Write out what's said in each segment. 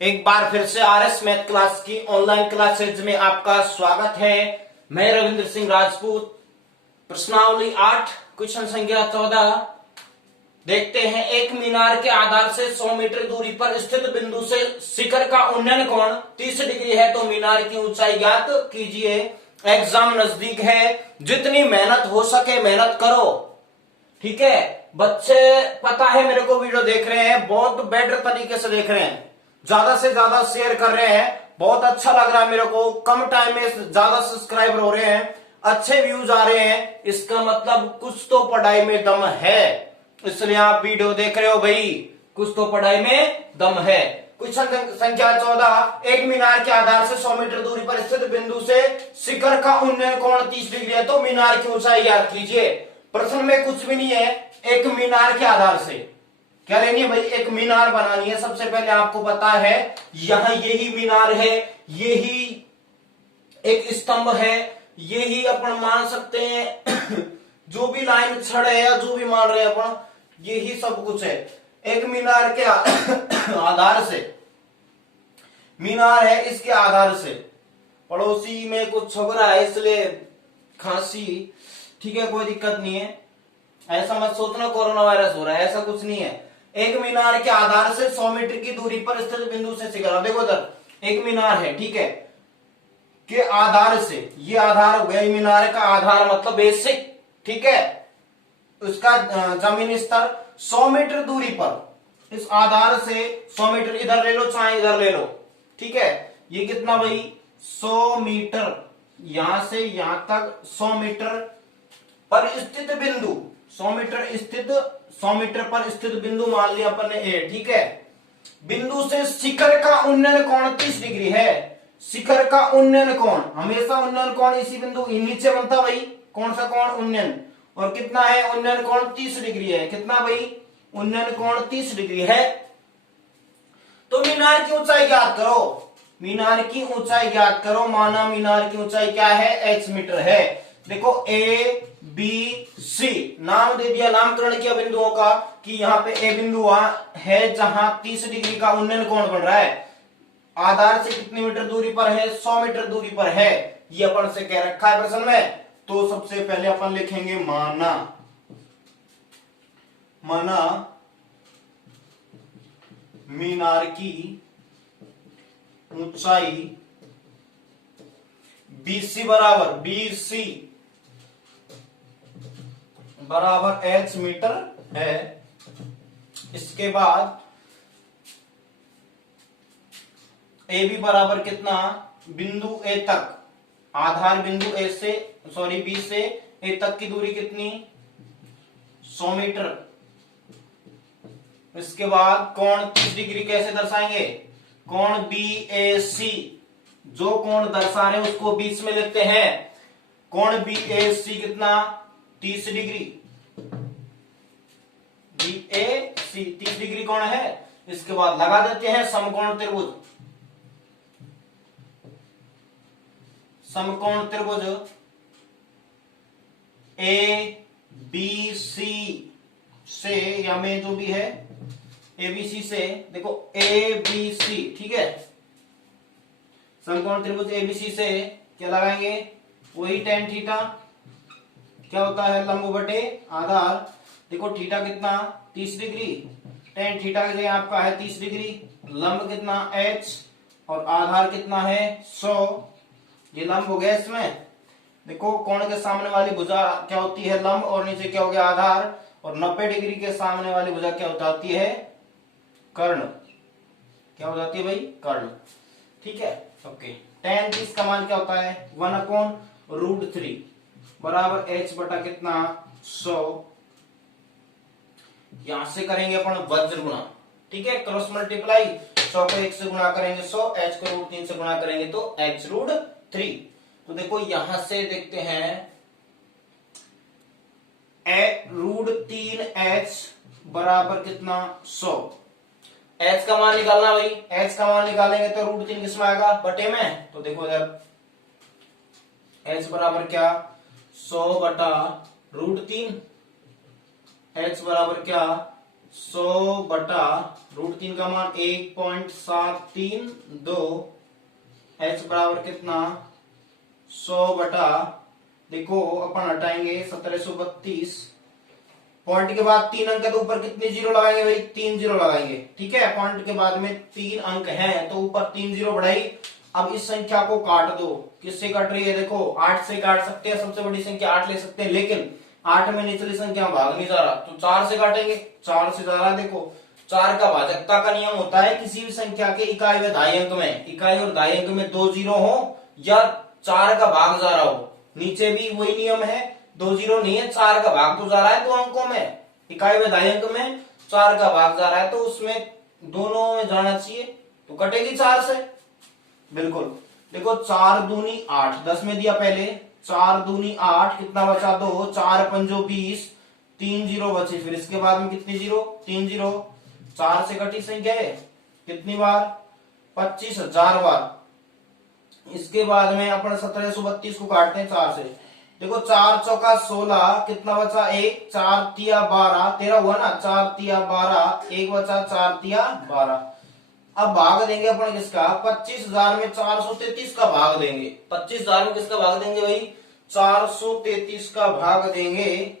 एक बार फिर से आरएस मैथ क्लास की ऑनलाइन क्लासेज में आपका स्वागत है। मैं रविंद्र सिंह राजपूत। प्रश्नावली 8 क्वेश्चन संख्या 14 देखते हैं। एक मीनार के आधार से 100 मीटर दूरी पर स्थित बिंदु से शिखर का उन्नयन कोण 30 डिग्री है, तो मीनार की ऊंचाई ज्ञात कीजिए। एग्जाम नजदीक है, जितनी मेहनत हो सके मेहनत करो। ठीक है बच्चे, पता है मेरे को वीडियो देख रहे हैं, बहुत बेटर तरीके से देख रहे हैं, ज्यादा से ज्यादा शेयर कर रहे हैं, बहुत अच्छा लग रहा है मेरे को। कम टाइम में ज्यादा सब्सक्राइबर हो रहे हैं, अच्छे व्यूज आ रहे हैं, इसका मतलब कुछ तो पढ़ाई में दम है, इसलिए आप वीडियो देख रहे हो भाई। कुछ तो पढ़ाई में दम है। क्वेश्चन संख्या 14, एक मीनार के आधार से 100 मीटर दूरी पर स्थित बिंदु से शिखर का उन्नयन कोण 30 डिग्री है, तो मीनार की ऊंचाई ज्ञात कीजिए। प्रश्न में कुछ भी नहीं है, एक मीनार के आधार से क्या लेनी है भाई, एक मीनार बनानी है। सबसे पहले आपको पता है यहां यही मीनार है, यही एक स्तंभ है, यही अपन मान सकते हैं जो भी लाइन छड़ है या जो भी मान रहे हैं अपन, यही सब कुछ है। एक मीनार के आधार से, मीनार है, इसके आधार से पड़ोसी में कुछ छुप रहा है इसलिए खांसी, ठीक है कोई दिक्कत नहीं है, ऐसा मत सोचना कोरोना वायरस हो रहा है, ऐसा कुछ नहीं है। एक मीनार के आधार से 100 मीटर की दूरी पर स्थित बिंदु से शिखर, देखो इधर एक मीनार है, ठीक है, के आधार से, ये आधार हो गया मीनार का आधार मतलब बेसिक, ठीक है, उसका जमीन स्तर 100 मीटर दूरी पर, इस आधार से 100 मीटर इधर ले लो चाहे इधर ले लो, ठीक है। ये कितना भाई 100 मीटर, यहां से यहां तक 100 मीटर पर स्थित बिंदु, 100 मीटर स्थित, 100 मीटर पर स्थित बिंदु मान लिया अपन ने ए, ठीक है। बिंदु से शिखर का उन्नयन कोण 30 डिग्री है। शिखर का उन्नयन कोण, हमेशा उन्नयन कोण इसी बिंदु नीचे बनता भाई, कौन सा कोण, उन्नयन, और कितना है उन्नयन कोण 30 डिग्री है। कितना भाई उन्नयन कोण 30 डिग्री है, तो मीनार की ऊंचाई ज्ञात करो। मीनार की ऊंचाई ज्ञात करो, माना मीनार की ऊंचाई क्या है, h मीटर है। देखो ए बी सी नाम दे दिया, नामकरण किया बिंदुओं का कि यहाँ पे ए बिंदु है जहां 30 डिग्री का उन्नयन कोण बन रहा है। आधार से कितनी मीटर दूरी पर है, 100 मीटर दूरी पर है, ये अपन से कह रखा है प्रश्न में। तो सबसे पहले अपन लिखेंगे माना, माना मीनार की ऊंचाई BC बराबर, BC बराबर h मीटर है। इसके बाद ए बी बराबर कितना, बिंदु ए तक, आधार बिंदु ए से, सॉरी बी से ए तक की दूरी कितनी, 100 मीटर। इसके बाद कोण 30 डिग्री कैसे दर्शाएंगे, कोण BAC, जो कोण दर्शा रहे हैं उसको बीच में लिखते हैं। कोण BAC कितना, 30 डिग्री, BAC 30 डिग्री कोण है। इसके बाद लगा देते हैं समकोण त्रिभुज, समकोण त्रिभुज ABC से, या में जो भी है ABC से, देखो ABC, ठीक है, समकोण त्रिभुज ABC से क्या लगाएंगे, वही tan थीटा, क्या होता है लंब बटे आधार। देखो थीटा कितना 30 डिग्री, tan थीटा की जगह आपका है 30 डिग्री, लंब कितना h और आधार कितना है 100, ये लंब हो गया इसमें। देखो कोण के सामने वाली भुजा क्या होती है लंब, और नीचे क्या हो गया आधार, और 90 डिग्री के सामने वाली भुजा क्या हो जाती है कर्ण, क्या हो जाती है भाई कर्ण, ठीक है ओके। tan 30 का मान क्या होता है 1/√3 बराबर h बटा कितना 100। यहां से करेंगे अपन वज्र गुणा, ठीक है, क्रॉस मल्टीप्लाई, 100 को 1 से गुणा करेंगे 100, h को √3 से गुणा करेंगे तो h√3। तो देखो यहां से देखते हैं √3h बराबर कितना 100। h का मान निकालना भाई, h का मान निकालेंगे तो √3 किसमें आएगा, बटे में। तो देखो इधर h बराबर क्या 100 बटा √3, h बराबर क्या 100/√3 का मान 1.732। h बराबर कितना 100 देखो अपन हटाएंगे 1732। पॉइंट के बाद 3 अंक है तो ऊपर कितने जीरो लगाएंगे भाई, 3 जीरो लगाएंगे। ठीक है, पॉइंट के बाद में 3 अंक हैं तो ऊपर 3 जीरो बढ़ाई। अब इस संख्या को काट दो, किससे काट रही है देखो, 8 से काट सकते हैं, सबसे बड़ी संख्या 8 ले सकते हैं, लेकिन 8 में निचली संख्या भाग नहीं जा रहा तो 4 से काटेंगे। 4 से जा रहा है देखो, 4 का भाजकता का नियम होता है किसी भी संख्या के इकाई व दाई अंक में, इकाई और दाई अंक में 2 जीरो हो या 4 का भाग जा रहा हो। नीचे भी वही नियम है, 2 जीरो नहीं है, 4 का भाग तो जा रहा है 2 अंकों में, इकाई व दाई अंक में 4 का भाग जा रहा है तो उसमें दोनों में जाना चाहिए तो कटेगी 4 से। बिल्कुल, देखो 4 दूनी 8, 10 में दिया पहले, 4 दूनी 8, कितना बचा 2, 4 पंजो 20, 3 जीरो बचे, फिर इसके बाद में कितनी जीरो, 3 जीरो। 4 से कटी संख्या है कितनी बार, 25,000 बार। इसके बाद में अपन 1732 को काटते हैं 4 से, देखो 4 चौका 16, कितना बचा 1, 4 तिया 12, 13 हुआ ना, 4 तिया 12, 1 बचा 4 तिया 12। अब भाग देंगे अपन किसका, 25,000 में 433 का भाग देंगे। 25,000 में किसका भाग देंगे भाई, 433 का भाग देंगे।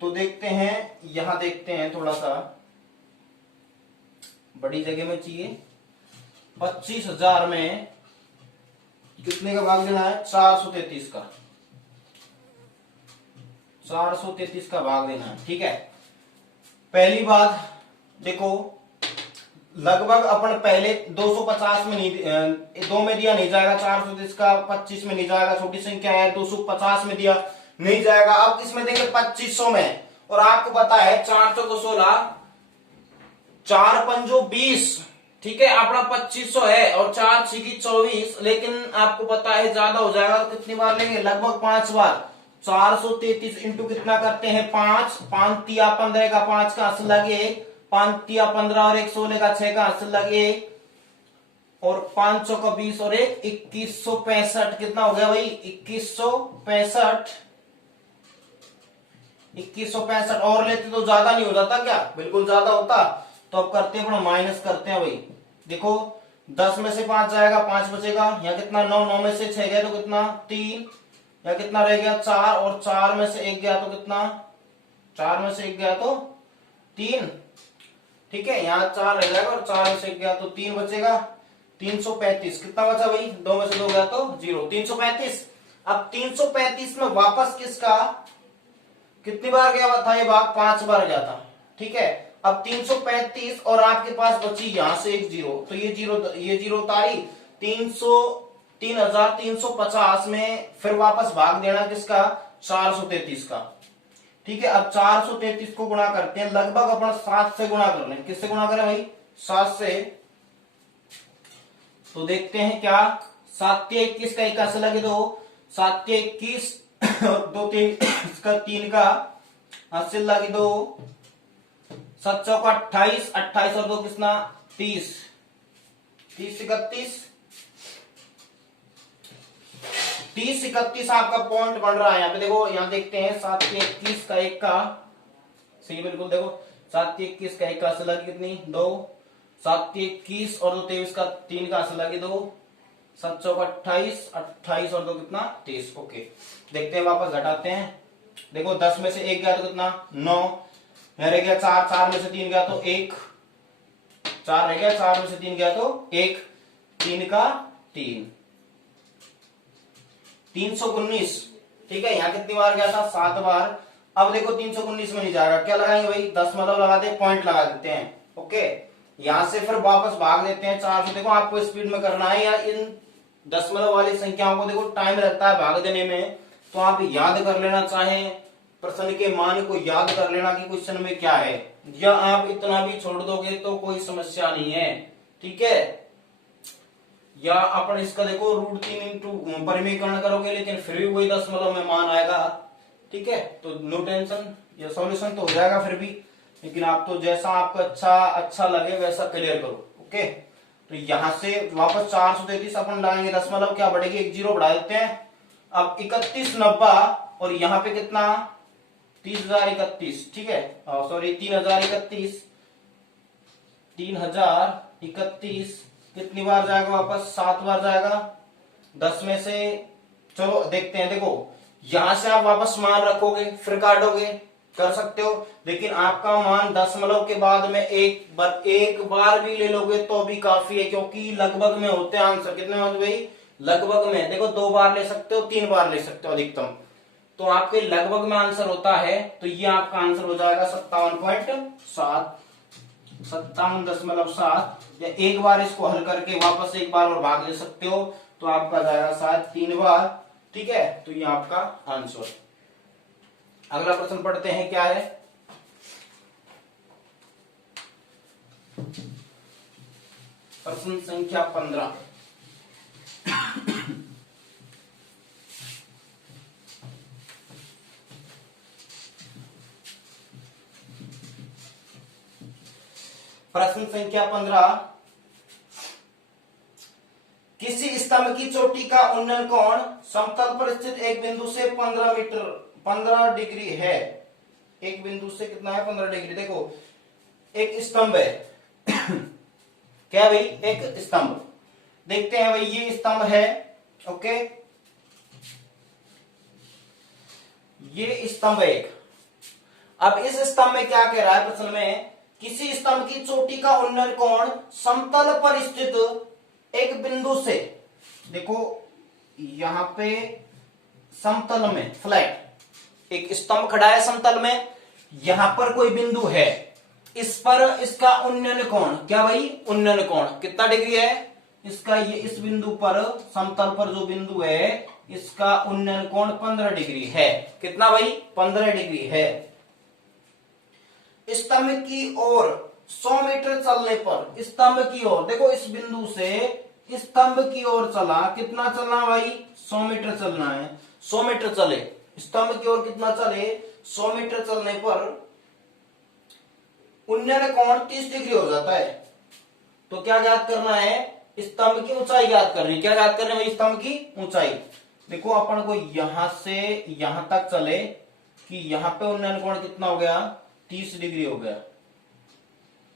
तो देखते हैं, यहां देखते हैं, थोड़ा सा बड़ी जगह में चाहिए। 25,000 में कितने का भाग देना है, 433 का, 433 का भाग देना है। ठीक है, पहली बात देखो, लगभग अपन पहले 250 में नहीं, 2 में दिया नहीं जाएगा, 433 का 25 में नहीं जाएगा, छोटी संख्या है, 250 में दिया नहीं जाएगा। अब किस में देंगे, 2500 में। और आपको पता है 4 चौको 16, 4 पंजो 20, ठीक है, अपना 2500 है और 4 छिकी 24, लेकिन आपको पता है ज्यादा हो जाएगा तो कितनी बार लेंगे, लगभग 5 बार। 433 इंटू कितना करते हैं 5, 5 तिया 15 का 5 का असर लगे, 5 तिया 15 और 1 16 का 6 का असर लगे, और 5 का 20 और 1 2165। कितना हो गया भाई, 2165। 2165 और लेते तो ज्यादा नहीं हो जाता क्या, बिल्कुल ज्यादा होता। तो अब करते हैं अपना माइनस करते हैं भाई, देखो 10 में से 5 जाएगा, 5 बचेगा, यहाँ कितना 9, 9 में से 6 गया तो कितना 3, या कितना रह गया 4, और 4 में से 1 गया तो कितना, 4 में से 1 गया तो 3। ठीक है, यहाँ 4 रह जाएगा और 4 में से 1 गया तो 3 बचेगा, 335। कितना बचा भाई, 2 में से 2 गया तो 0, 335। अब 335 में वापस किसका कितनी बार गया था ये भाग, 5 बार गया था। ठीक है, अब 335 और आपके पास बची यहां से एक जीरो, तो ये जीरो तारी 3350 में फिर वापस भाग देना किसका, 433 का। ठीक है, अब 433 को गुणा करते हैं, लगभग अपन 7 से गुणा कर लें। किससे गुणा करें भाई, 7 से। तो देखते हैं क्या, 7 21 का 1 का लगे 2, 7 21 और 2 इसका 3 का हासिल लगी 2, 7 चौका 28, 28 और 2 कितना 30, 30 31, 30 31 आपका पॉइंट बन रहा है। यहाँ पे देखो, यहाँ देखते हैं 7 21 का 1 का सही, बिल्कुल देखो 7 21 का 1 का असर लगी कितनी 2, 7 21 और 2 23 का 3 का असर लगी 2, 7 चौका 28, 28 और 2 कितना 30। ओके, देखते हैं वापस घटाते हैं, देखो 10 में से 1 गया तो कितना 9, यहाँ रह गया 4, 4 में से 3 गया तो 1, 4 रह गया, 4 में से 3 गया तो 1, 3 का 3, 319। ठीक है, यहाँ कितनी बार गया था, 7 बार। अब देखो 319 में नहीं जाएगा, क्या लगाएंगे भाई, दशमलव लगा दे, पॉइंट लगा देते हैं। ओके, यहां से फिर वापस भाग देते हैं 4 से। देखो आपको स्पीड में करना है, या इन दशमलव वाली संख्याओं को देखो टाइम लगता है भाग देने में, तो आप याद कर लेना, चाहे प्रश्न के मान को याद कर लेना कि क्वेश्चन में क्या है, या आप इतना भी छोड़ दोगे तो कोई समस्या नहीं है। ठीक है, या अपन इसका देखो √3 इंटू परिमीकरण करोगे, लेकिन फिर भी वही दशमलव में मान आएगा। ठीक है, तो नो टेंशन, ये सॉल्यूशन तो हो जाएगा फिर भी, लेकिन आप तो जैसा आपको अच्छा लगे वैसा क्लियर करो। ओके, तो यहां से वापस 433 अपन लगाएंगे, दशमलव क्या बढ़ेगी, 1 जीरो बढ़ा देते हैं। अब 3190 और यहाँ पे कितना 30,031, ठीक है, सॉरी 3031, 3031 कितनी बार जाएगा वापस? 7 बार जाएगा। 10 में से चलो देखते हैं, देखो यहां से आप वापस मान रखोगे फिर काटोगे, कर सकते हो, लेकिन आपका मान दशमलव के बाद में एक बार भी ले लोगे तो भी काफी है, क्योंकि लगभग में होते हैं आंसर। कितने होते भाई? लगभग में। देखो 2 बार ले सकते हो, 3 बार ले सकते हो अधिकतम, तो आपके लगभग में आंसर होता है, तो ये आपका आंसर हो जाएगा 57.7, 57.7। या एक बार इसको हल करके वापस एक बार और भाग ले सकते हो, तो आपका जाएगा शायद 3 बार, ठीक है, तो ये आपका आंसर। अगला प्रश्न पढ़ते हैं, क्या है? प्रश्न संख्या 15। प्रश्न संख्या 15, किसी स्तंभ की चोटी का उन्नयन कोण समतल पर स्थित एक बिंदु से 15 डिग्री है। एक बिंदु से कितना है? 15 डिग्री। देखो एक स्तंभ है क्या भाई? एक स्तंभ। देखते हैं भाई, ये स्तंभ है, ओके, ये स्तंभ एक। अब इस स्तंभ में क्या कह रहा है प्रश्न में? किसी स्तंभ की चोटी का उन्नयन कोण समतल पर स्थित एक बिंदु से, देखो यहां पे समतल में फ्लैट एक स्तंभ खड़ा है समतल में, यहां पर कोई बिंदु है, इस पर इसका उन्नयन कोण, क्या भाई? उन्नयन कोण कितना डिग्री है इसका? ये इस बिंदु पर, समतल पर जो बिंदु है, इसका उन्नयन कोण 15 डिग्री है। कितना भाई? 15 डिग्री है। स्तंभ की ओर 100 मीटर चलने पर, स्तंभ की ओर, देखो इस बिंदु से स्तंभ की ओर चला, कितना चलना भाई? 100 मीटर चलना है। 100 मीटर चले, स्तंभ की ओर कितना चले? 100 मीटर चलने पर उन्नयन कोण 30 डिग्री हो जाता है। तो क्या ज्ञात करना है? स्तंभ की ऊंचाई ज्ञात करनी। क्या ज्ञात करनी है? स्तंभ की ऊंचाई। देखो अपन को यहां से यहां तक चले कि यहां पे उन्नयन कोण कितना हो गया? 30 डिग्री हो गया।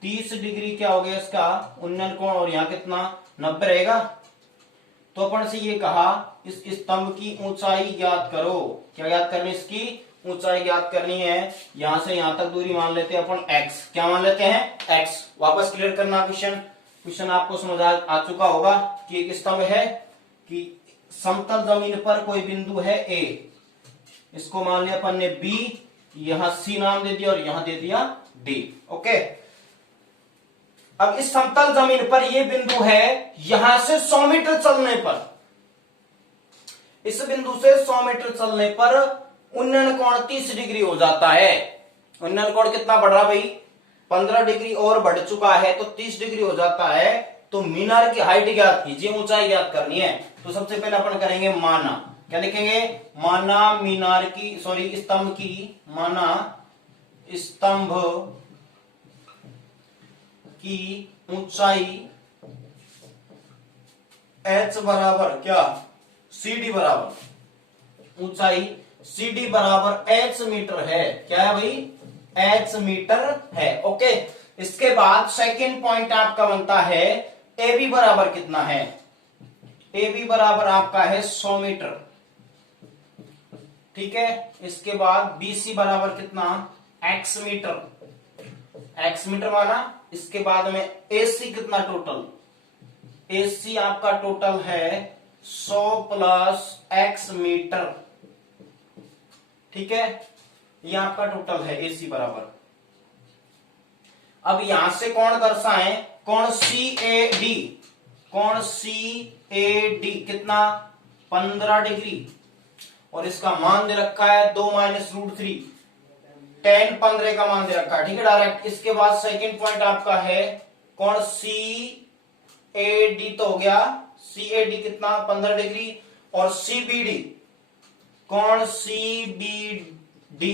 30 डिग्री क्या हो गया इसका उन्नयन कोण, और यहां कितना? 90 रहेगा। तो अपन से ये कहा इस स्तंभ की ऊंचाई ज्ञात करो। क्या ज्ञात करनी? इसकी ऊंचाई ज्ञात करनी है। यहां से यहां तक दूरी मान लेते हैं अपन x। क्या मान लेते हैं? x। वापस क्लियर करना क्वेश्चन आपको समझ आ चुका होगा कि एक स्तंभ है कि समतल जमीन पर कोई बिंदु है A, इसको मान लिया अपन ने B, यहां C नाम दे दिया और यहां दे दिया D, ओके। अब इस समतल जमीन पर यह बिंदु है, यहां से 100 मीटर चलने पर, इस बिंदु से 100 मीटर चलने पर उन्नयन कोण 30 डिग्री हो जाता है। उन्नयन कोण कितना बढ़ रहा भाई? 15 डिग्री और बढ़ चुका है, तो 30 डिग्री हो जाता है। तो मीनार की हाइट ज्ञात कीजिए, ऊंचाई ज्ञात करनी है। तो सबसे पहले अपन करेंगे माना। क्या लिखेंगे? माना मीनार की, सॉरी स्तंभ की, माना स्तंभ की ऊंचाई h बराबर क्या? CD बराबर, ऊंचाई CD बराबर h मीटर है। क्या है भाई? h मीटर है, ओके। इसके बाद सेकंड पॉइंट आपका बनता है AB बराबर कितना है? AB बराबर आपका है 100 मीटर, ठीक है। इसके बाद BC बराबर कितना? x मीटर, x मीटर माना। इसके बाद में AC कितना टोटल? AC आपका टोटल है 100 प्लस x मीटर, ठीक है। ये आपका टोटल है AC बराबर। अब यहां से कौन दर्शाएं? कौन CAD, कौन CAD कितना? 15 डिग्री, और इसका मान दे रखा है 2 माइनस रूट 3, 10 15 का मान दे रखा है, ठीक है, डायरेक्ट। इसके बाद सेकंड पॉइंट आपका है कौन? CAD तो हो गया, CAD कितना? 15 डिग्री, और CBD कौन? CBD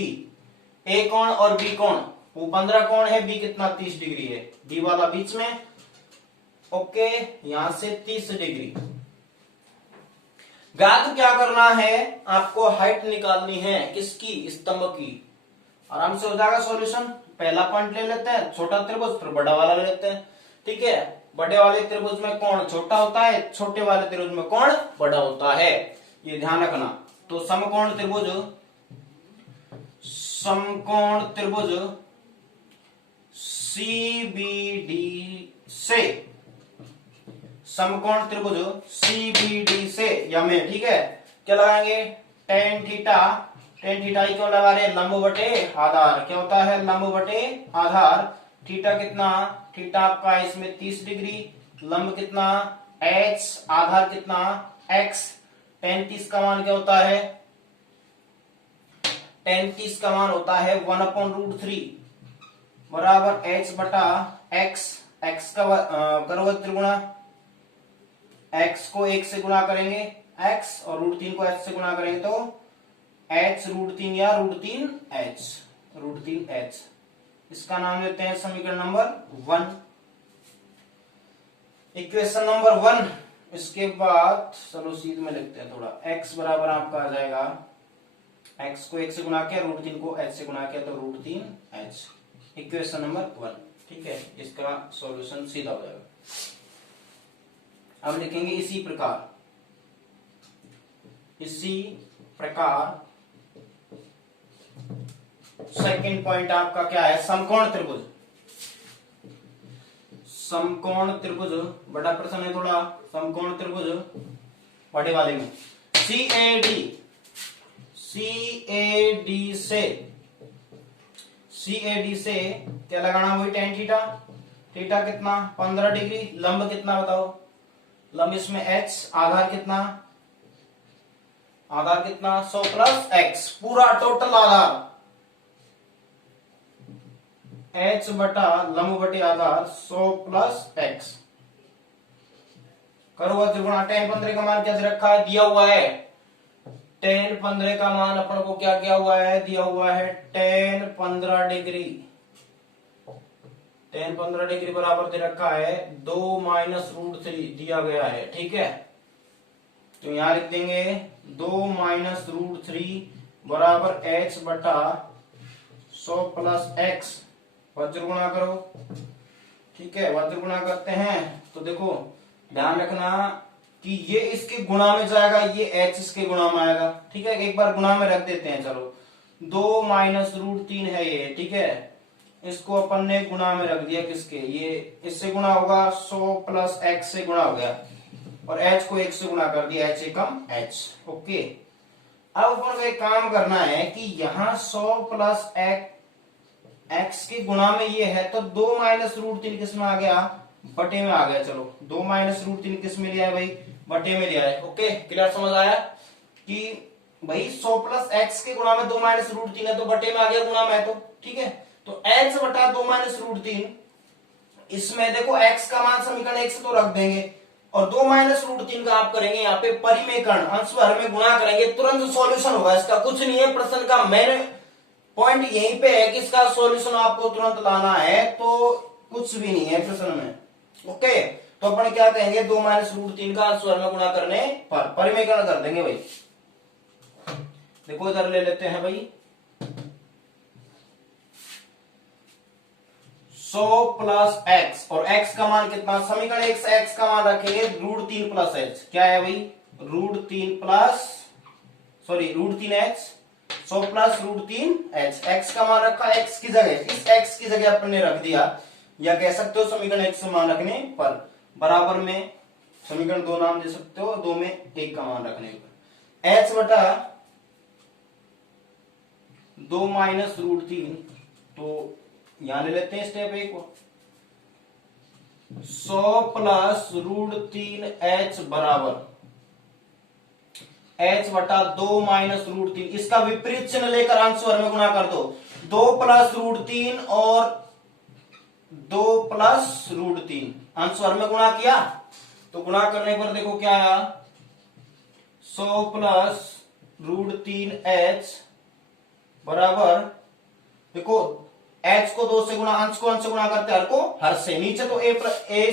A कौन और B कौन? वो 15 कौन है, B कितना? 30 डिग्री है, B वाला बीच में, ओके। यहां से 30 डिग्री। ज्ञात क्या करना है आपको? हाइट निकालनी है, किसकी? स्तंभ की। आराम से हो जाएगा सॉल्यूशन। पहला पॉइंट ले लेते हैं छोटा त्रिभुज, फिर बड़ा वाला ले लेते हैं। ठीक है, बड़े वाले त्रिभुज में कोण छोटा होता है, छोटे वाले त्रिभुज में कोण बड़ा होता है, ये ध्यान रखना। तो समकोण त्रिभुज सीबीडी से, समकोण त्रिभुज सीबीडी से या में, ठीक है, क्या लगाएंगे, टेन थीटा। टेन थीटा ही क्यों लगा रहे, लंब बटे आधार। क्या होता है, लंब बटे आधार। थीटा कितना, थीटा आपका इसमें 30 डिग्री, लंब कितना h, आधार कितना x। टेन 30 का मान क्या होता है, टेन 30 का मान होता है 1/√3 बराबर h बटा x। x का करो त्रिगुणा, x को 1 से गुणा करेंगे x और √3 को h से गुणा करेंगे तो h √3 या √3h। इसका नाम देते हैं समीकरण नंबर 1, इक्वेशन नंबर 1। इसके बाद चलो सीध में लिखते हैं थोड़ा, x बराबर आपका आ जाएगा, x को 1 से गुणा किया, √3 को h से गुणा किया तो √3h, इक्वेशन नंबर 1। ठीक है, इसका सॉल्यूशन सीधा हो जाएगा। अब लिखेंगे इसी प्रकार सेकंड पॉइंट आपका क्या है, समकोण त्रिभुज। समकोण त्रिभुज बड़ा प्रश्न है थोड़ा, समकोण त्रिभुज बड़े वाले में CAD से क्या लगाना, वही टेन थीटा। थीटा कितना 15 डिग्री, लंब कितना बताओ, लंब इसमें h, आधार कितना 100 प्लस x, पूरा टोटल आधार h बटा लंब बटे आधार 100 प्लस x। करो त्रिगुणा, टेन 15 का मान क्या रखा है, दिया हुआ है टेन 15 का मान अपन को क्या किया हुआ है, दिया हुआ है टेन 15 डिग्री। टेन 15 डिग्री बराबर दे रखा है 2 माइनस √3 दिया गया है। ठीक है, तो यहां लिख देंगे 2 माइनस √3 बराबर h बटा 100 प्लस x। वज्र गुणा करो, ठीक है, वज्र गुणा करते हैं तो देखो ध्यान रखना कि ये इसके गुणा में जाएगा, ये h इसके गुणा में आएगा। ठीक है, एक बार गुणा में रख देते हैं, चलो 2 माइनस √3 है ये। ठीक है, इसको अपन ने गुणा में रख दिया, किसके, ये इससे गुणा होगा 100 प्लस x से गुणा हो गया और h को 1 से गुणा कर दिया, h एकम h। ओके, अब अपन को एक काम करना है कि यहाँ 100 प्लस x के गुणा में ये है तो 2 माइनस √3 किस में आ गया, बटे में आ गया। चलो 2 माइनस √3 किस में लिया है भाई, बटे में लिया है। ओके, क्लियर, समझ आया कि भाई 100 प्लस x के गुणा में 2 माइनस √3 है तो बटे में आ गया, गुणा में तो। ठीक है, तो h बटा 2 माइनस √3, इसमें देखो x का मान समीकरण 1 से तो रख देंगे और 2 माइनस √3 का आप करेंगे यहाँ पे परिमेयकरण, अंश भर में गुणा करेंगे, तुरंत सॉल्यूशन होगा। इसका कुछ नहीं है, प्रश्न का मेन पॉइंट यहीं पे है कि इसका सॉल्यूशन आपको तुरंत लाना है, तो कुछ भी नहीं है प्रश्न में। ओके, तो अपन क्या कहेंगे, 2 माइनस √3 का अंश भर में गुणा करने पर परिमेयकरण कर देंगे भाई। देखो इधर ले लेते हैं भाई 100 प्लस x और x का मान कितना, समीकरण 1 से x का मान रखेंगे √3 प्लस h। क्या है भाई, √3h, 100 प्लस √3h। x का मान रखा x की जगह, इस x की जगह अपन ने रख दिया, या कह सकते हो समीकरण 1 से मान रखने पर बराबर में समीकरण 2 नाम दे सकते हो, 2 में 1 का मान रखने पर h बटा 2 माइनस √3, तो यहां ले लेते हैं स्टेप 1 को, 100 प्लस √3h बराबर h बटा 2 माइनस √3, इसका विपरीत चिन्ह लेकर अंश भर में गुणा कर दो। 2 प्लस √3 और 2 प्लस √3 अंश भर में गुणा किया तो गुणा करने पर देखो क्या आया, 100 प्लस √3h बराबर देखो h को 2 से गुणा, अंश को अंश से गुणा करते हैं, हर को हर से। नीचे तो a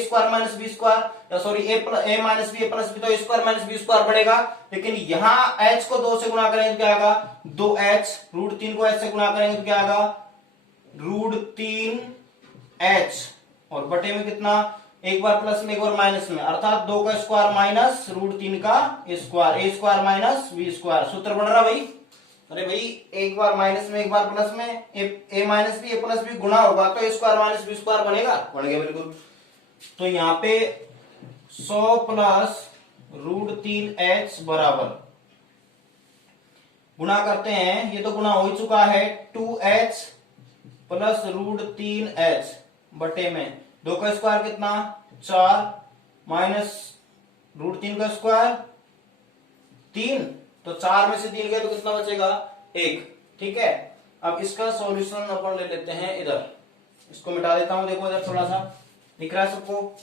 square minus B square, sorry a minus B plus B, तो a square minus B square बढ़ेगा। लेकिन यहाँ h को 2 से गुणा करेंगे तो क्या आएगा, 2h, √3 को h से गुणा करेंगे तो क्या आएगा, √3h, और बटे में कितना, एक बार प्लस में एक बार माइनस में, अर्थात 2 का स्क्वायर माइनस √3 का square, a square minus B square. सूत्र बन रहा भाई, अरे भाई एक बार माइनस में एक बार प्लस में, a minus B, a plus B गुणा होगा तो a square minus B square बनेगा, बन गया बिल्कुल। तो यहाँ पे 100 प्लस √3h बराबर, गुणा करते हैं, ये तो गुणा हो ही चुका है, 2h प्लस √3h बटे में 2 का स्क्वायर कितना, 4 माइनस √3 का स्क्वायर 3, तो 4 में से 3 गए तो कितना बचेगा, 1। ठीक है, अब इसका सॉल्यूशन अपन ले लेते हैं इधर, इसको मिटा देता हूं, देखो इधर थोड़ा सा दिख रहा है सबको,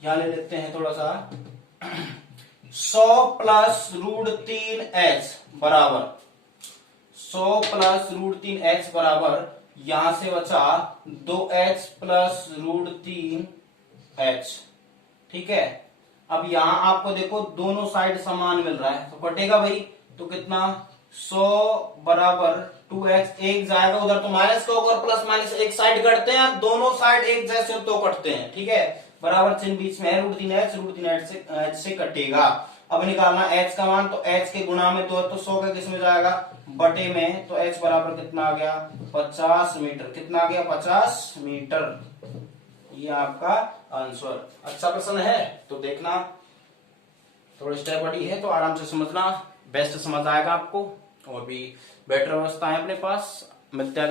यहां ले लेते हैं थोड़ा सा, 100 प्लस √3h बराबर, 100 प्लस √3h बराबर, यहां से बचा 2h प्लस √3h। ठीक है, अब यहां आपको देखो दोनों साइड समान मिल रहा है, तो कटेगा भाई, तो कितना, 100 बराबर 2h, एक जाएगा उधर तो माइनस का होगा, और प्लस माइनस एक साइड कटते हैं, दोनों साइड एक जैसे तो कटते हैं। ठीक है, बराबर चिन्ह बीच में है, √3h से कटेगा। अब निकालना h का मान, तो h के गुणा में 2 है तो 100 का किस में जाएगा, बटे में, तो h बराबर कितना आ गया, 50 मीटर। कितना आ गया, 50 मीटर। ये आपका आंसर। अच्छा प्रश्न है, तो देखना, थोड़ी स्टेप बड़ी है तो आराम से समझना, बेस्ट समझ आएगा आपको, और भी बेटर व्यवस्था है अपने पास। मिलते हैं